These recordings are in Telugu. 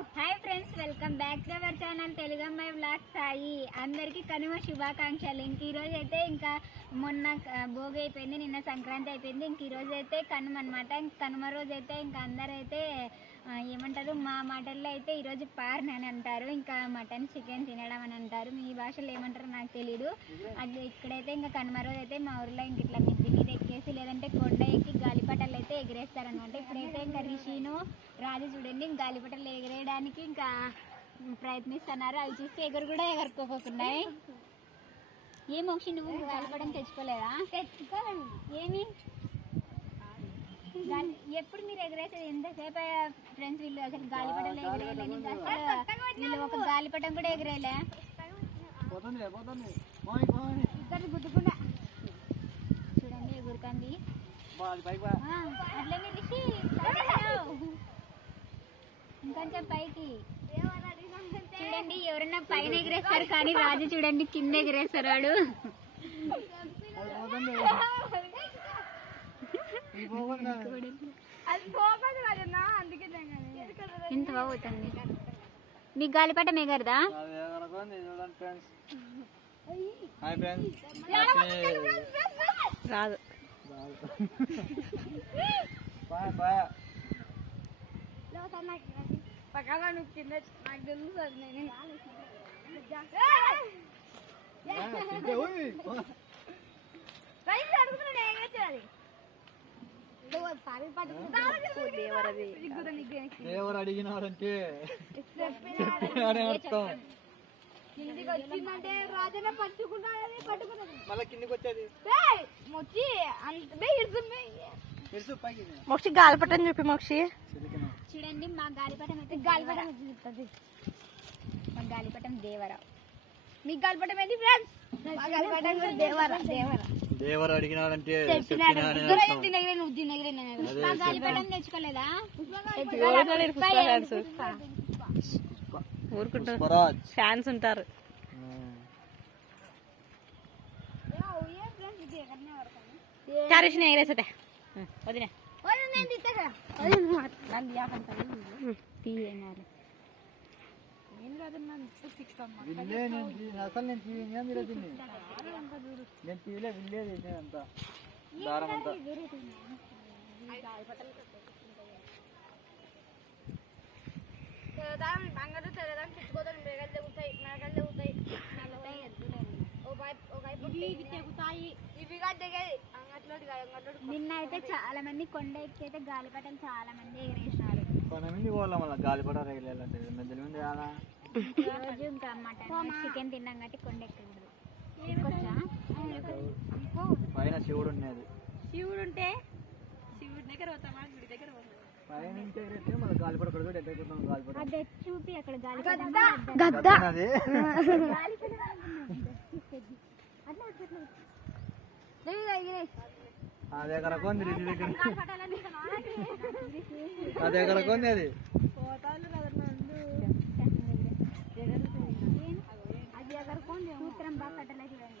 Hi friends welcome back to our channel Telugu అమ్మాయి బ్లాగ్ సాయి అందరికీ కనుమ శుభాకాంక్షలు. ఇంక ఈ అయితే ఇంకా మొన్న భోగి అయిపోయింది నిన్న సంక్రాంతి అయిపోయింది. ఇంక ఈ అయితే కనుమ అనమాట కనుమ రోజు అయితే ఇంకా అందరైతే ఏమంటారు? మా మాటల్లో అయితే ఈరోజు పార్న్ అని అంటారు. ఇంకా మటన్ చికెన్ తినడం అని అంటారు. మీ భాషలో ఏమంటారో నాకు తెలీదు. అది ఇక్కడైతే ఇంకా కనుమ రోజు అయితే మా ఊర్లో ఇంక ఇట్లా మిద్ది మీద ఎక్కేసి లేదంటే కొండ ఎక్కి గాలిపటాలు అయితే ఎగిరేస్తారనమాట ఇప్పుడైతే ఇంకా రిషిను రాజు చూడండి ఇంకా గాలిపటాలు ఎగిరేయడానికి ఇంకా ప్రయత్నిస్తున్నారు. అవి చూస్తే ఎగురు కూడా ఎగరుకోపోతున్నాయి ఏం మోక్షి నువ్వు? గాలిపటం తెచ్చుకోలేదా? తెచ్చుకోలేదు. ఏమి? గాలి- ఎప్పుడు మీరు ఎగరేసేది? ఎంతసేపు ఫ్రెండ్స్ వీళ్ళు అసలు గాలిపటాలు ఎగరేయలేని అసలు వీళ్ళు ఒక గాలిపటం కూడా ఎగరేయలే ఇక్కడ గుద్దుకుండా చూడండి. ఆ, అట్లనే రిషి ఇంకొంచెం పైకి. చూడండి ఎవరన్నా పైన ఎగిరేస్తారు కానీ రాజు చూడండి కింద ఎగిరేస్తారు వాడు అది పోతుంది ఇది పోకుండా ఇంత బాగుతుంది మీకు గాలిపటం ఎగరదా? అది ఎగరకుంది చూడండి ఫ్రెండ్స్ హాయ్ ఫ్రెండ్స్ రాదు. బాయ్ బాయ్ దేవరు అడిగినారంటే? చెప్పినాడే అర్థం. వచ్చిందంటే రాజన్న పట్టుకుంటాడని పట్టుకున్నది మళ్ళీ కిందికి వచ్చేది? వచ్చి అంత ఇడుతుంది తెలుసు పైకి మోక్షి గాలిపటం చూపి మోక్షి. చూడండి మా గాలిపటం అయితే గాలిపటం చూస్తుంది మా గాలిపటం దేవరావు మీ గాలిపటం ఏంటి ఫ్రెండ్స్ మా గాలిపటం కూడా దేవరా దేవరా. దేవరు అడిగినారంటే చెప్పినాడే. అర్థం. మా గాలిపటం తెచ్చుకోలేదా? ఊరుకుంటారు స్వరాజ్ ఫ్యాన్స్ ఉంటారు విల్లే నేను తీ- అసలు నేను తీయను మీరు దీన్ని నేను తీయలే విల్లే తీసేది అంతా దారం అంతా నిన్న అయితే చాలా మంది కొండ ఎక్కి అయితే గాలిపటలు చాలా మంది ఎగరేసినారు. కొంతమంది పోవాల మళ్ళీ గాలిపడ రేగలేదంటే మధ్యలో రోజు ఇంకా మటన్ చికెన్ తిన్నాం కాబట్టి కొండ ఎక్కకూడదు. ఎక్కొచ్చా పైన శివుడు ఉన్నది శివుడు ఉంటే శివుడి దగ్గర పోతామా? గుడి దగ్గర అది చూపి అక్కడ అది ఎక్కడ కొంది రిషి దగ్గర. అది ఎక్కడ కొంది అది అది ఎగరుకోండి సూత్రం బాగా కట్టలే చూడండి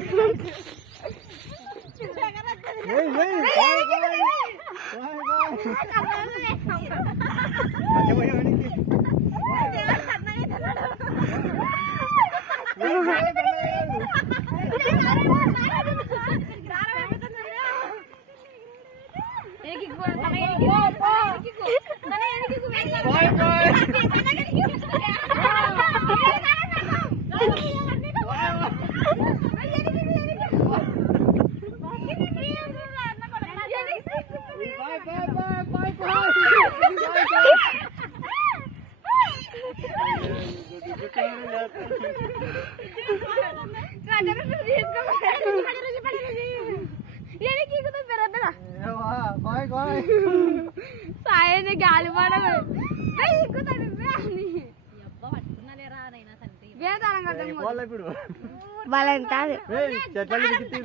Hey, hey.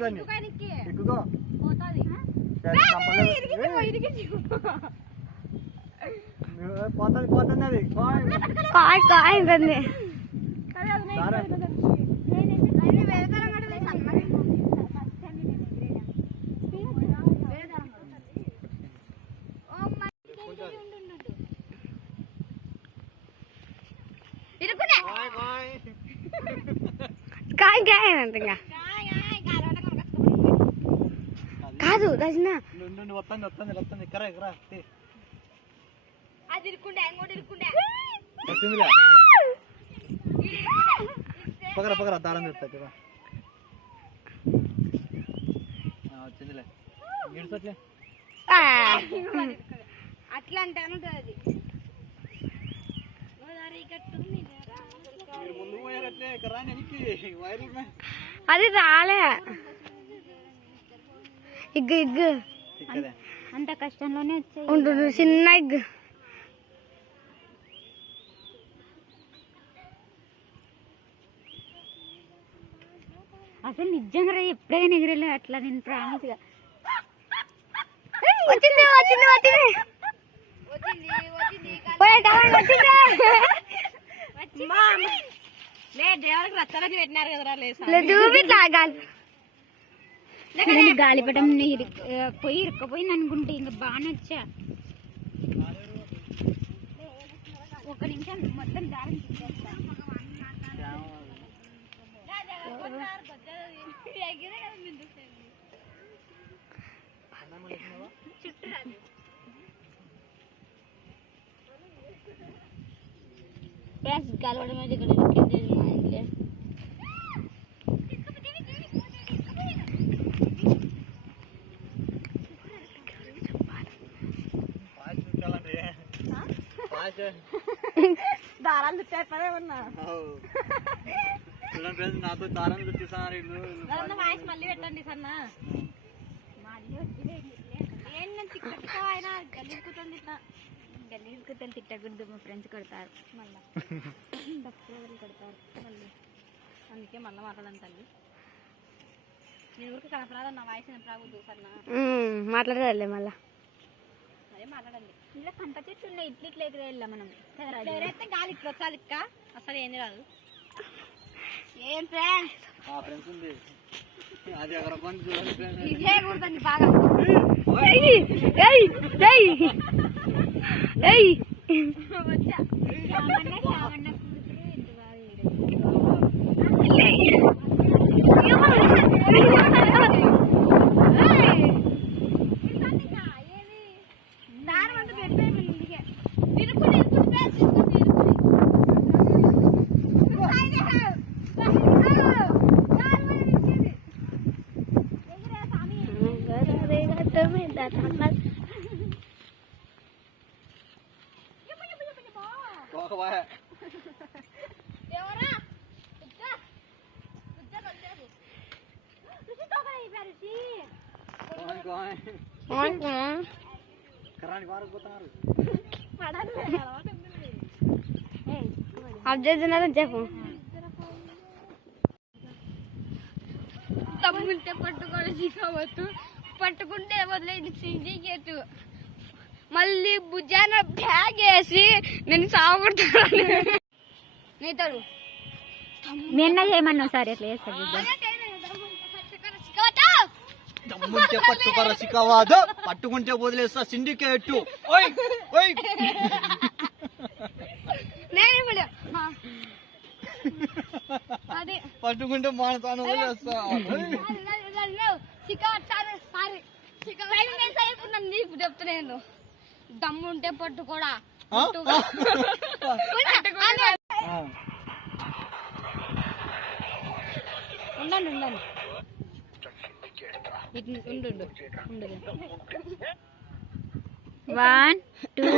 దాన్ని. ఎక్కుకో పోతుంది. పోతుంది అది కాయ్. కాయ కాయ అంట ఇంకా కాదు దర్శన నుండు, నుండు, వస్తుంది వస్తుంది వస్తుంది ఇక్కడ ఇక్కడ తీ. అది ఇరుక్కుండే ఇంకోటి ఇరుక్కుండే. వచ్చిందిరా పగర పగర దారం చెప్తా కదా వచ్చిందిలే. ఇడుసట్లే అట్లా అంటాను అది. అది రాలే. ఇగ్గు ఇగ్గు. ఇక్కడే. అంత కష్టంలోనే ఉంటుంది చిన్న ఇగ్గు. అసలు నిజంగా రా ఎప్పుడైనా ఎగిరలే అట్లా నేను ప్రామిస్గా. వచ్చింది వచ్చింది వచ్చింది. టమాటా వచ్చింది. గాలిపటం ఇరుక్- ఆ, పోయి ఇరుక్కపోయింది అనుకుంటే ఇంకా బాగా వచ్చా. ఒక నిమిషం మొత్తం దారం తిప్పేస్తా. ఫ్రెండ్స్ గాలిపటం అయితే ఇక్కడ ఇరికింది మా ఇంట్లో. పాస్ చూడాలంటే పాస్ దారాలు చుట్టారు ఉన్నా చూడండి ఫ్రెండ్స్ నాతో దారం చూపిస్తున్నారు వీళ్ళు దాని వాయిస్ మళ్ళీ పెట్టండి సన్న ఆయన గెలుపుతుంది ఇట్లా గలీజ్ కుత్తలు తిట్టకూడదు మా ఫ్రెండ్స్ కొడతారు. మళ్ళా. కొడతారు మళ్ళీ. అందుకే మళ్ళీ మాట్లాడను తల్లి. నేను ఊరికి కనపరాదు నా వాయిస్ ఎప్పుడు సన్న మాట్లాడదాలే మళ్ళా. అదే మాట్లాడండి. ఇలా కంప చెట్టు ఉన్నాయి ఇట్లా ఇట్లా ఎగిరే వెళ్ళాం మనం ఎవరైతే గాలి ఇట్లా వచ్చాలి ఇక్క అసలు ఏంది రాదు. ఏం ఫ్రెండ్స్ ఆ ఫ్రెండ్స్ ఉంది అది అక్కడ కొంచెం చూడండి ఫ్రెండ్స్ ఇదే కూడదండి బాగా వచ్చా సామాన్య సామాన్య కూతురు ఇంటి అబ్జర్వ్ చేస్తున్నారని చెప్పు తమ్ముంటే పట్టుకొని పట్టుకుంటే వదిలేదు సిండికేట్ మళ్ళీ భుజాన బ్యాగ్ వేసి నేను సాగుతాను నీతాడు నిన్న చేయమన్నావు సార్ ఎట్లా దమ్ముంటే పట్టుకర సిక్కవాదు పట్టుకుంటే వదిలేస్తా సిండికేట్ ఓయ్ ఓయ్ నేను ఇప్పుడు అదే పట్టుకుంటే మానతాను వదిలేస్తా ఇప్పుడు చెప్తా నేను దమ్ము ఉంటే పట్టుకోడా? ఉండండి ఉండండి. ఉండు ఉండు. ఉండు. One two